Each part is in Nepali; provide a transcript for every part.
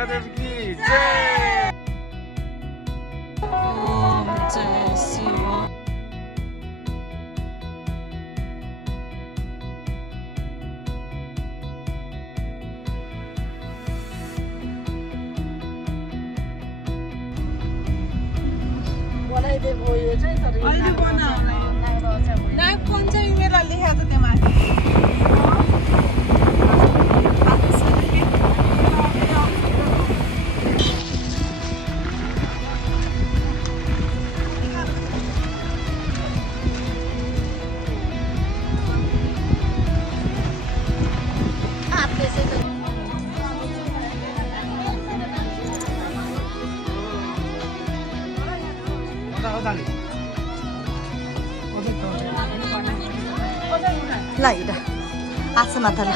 महादेव की जय। ओम जय शिव। अहिले बनाउने नागपञ्चमी चाहिँ मेला लेखेको छ त्यो माथि ल हिँड आसमा त ल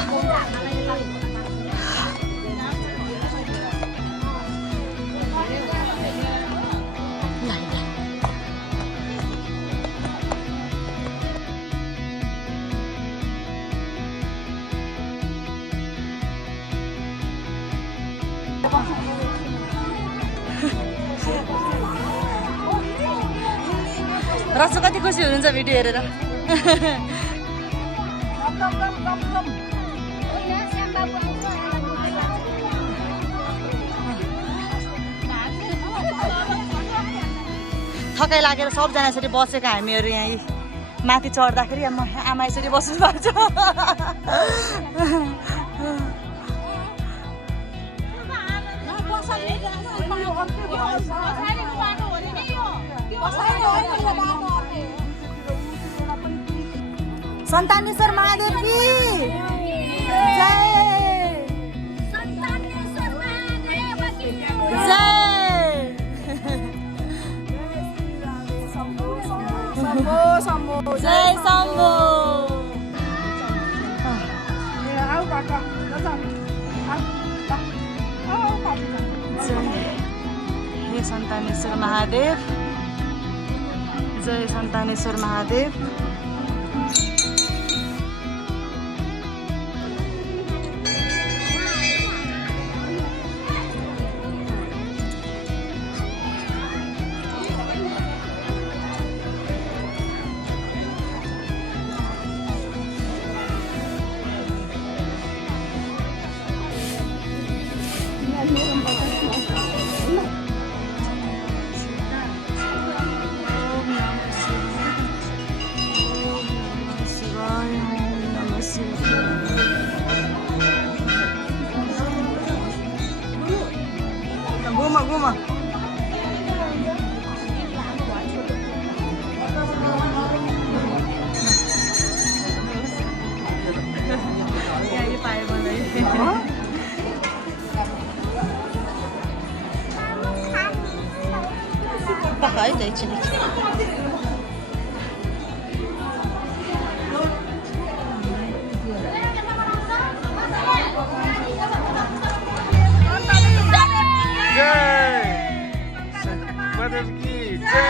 रसो कति खुसी हुनुहुन्छ भिडियो हेरेर थकाइ लागेर सबजना यसरी बसेको हामीहरू यहाँ माथि चढ्दाखेरि आमा यसरी बस्नु भएको छ सन्तानेश्वर महादेव की जय। जय शम्भो। हे सन्तानेश्वर महादेव, जय सन्तानेश्वर महादेव। घुमा यही पाए मलाई है त एकछिन महादेव की जय।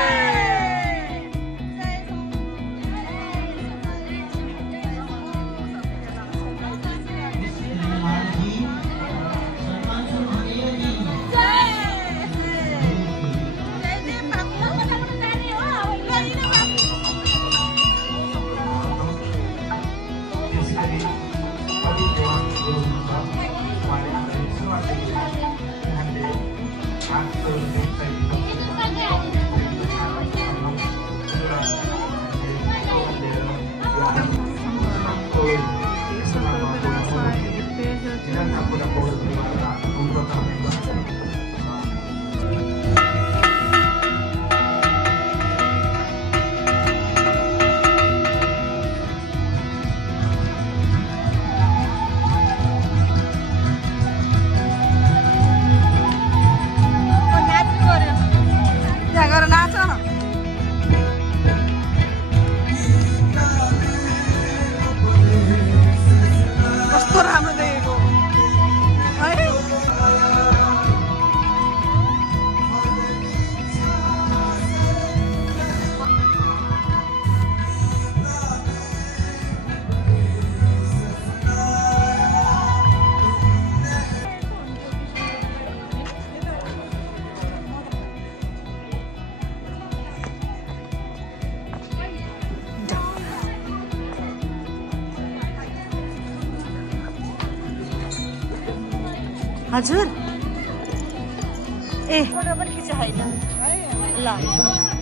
हजुर ए फोटो पनि खिचे होइन ल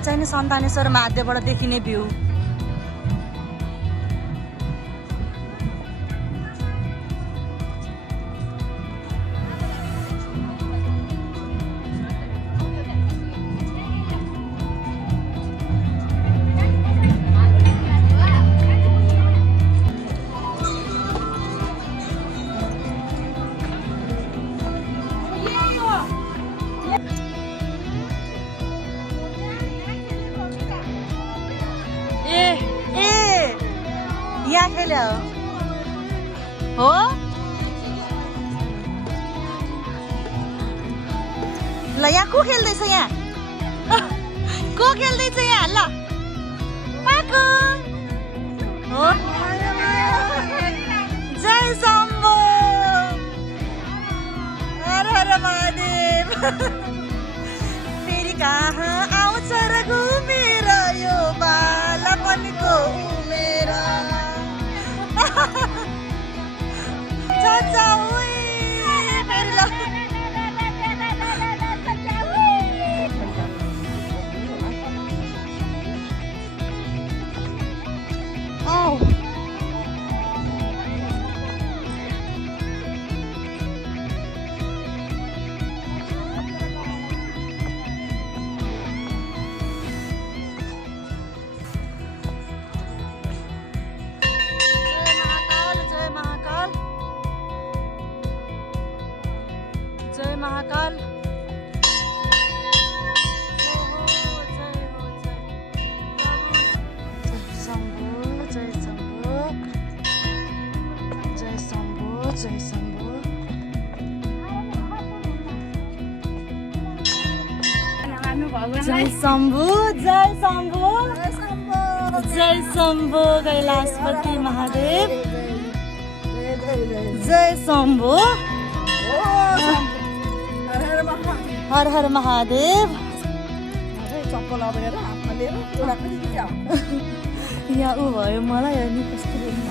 चाहिँ नि सन्तानेश्वर महादेवबाट देखिने भ्यू यहाँ खेल्यो हो ल यहाँ को खेल्दैछ यहाँ को खेल्दैछ यहाँ ल पाको हो जय शम्भो हर हर महादेव फेरि कहाँ आउँछ र घुमेर यो बालापनको उमेर चाचा उई फेरि ल औ जय महाकाल जय शम्भो जय शम्भो जय शम्भो जय शम्भो जय शम्भो जय शम्भो जय शम्भो कैलाशपति महादेव जय शम्भो हर हर महादेव चप्पल अब हेर हातमा लिएर यहाँ ऊ भयो मलाई नि कस्तो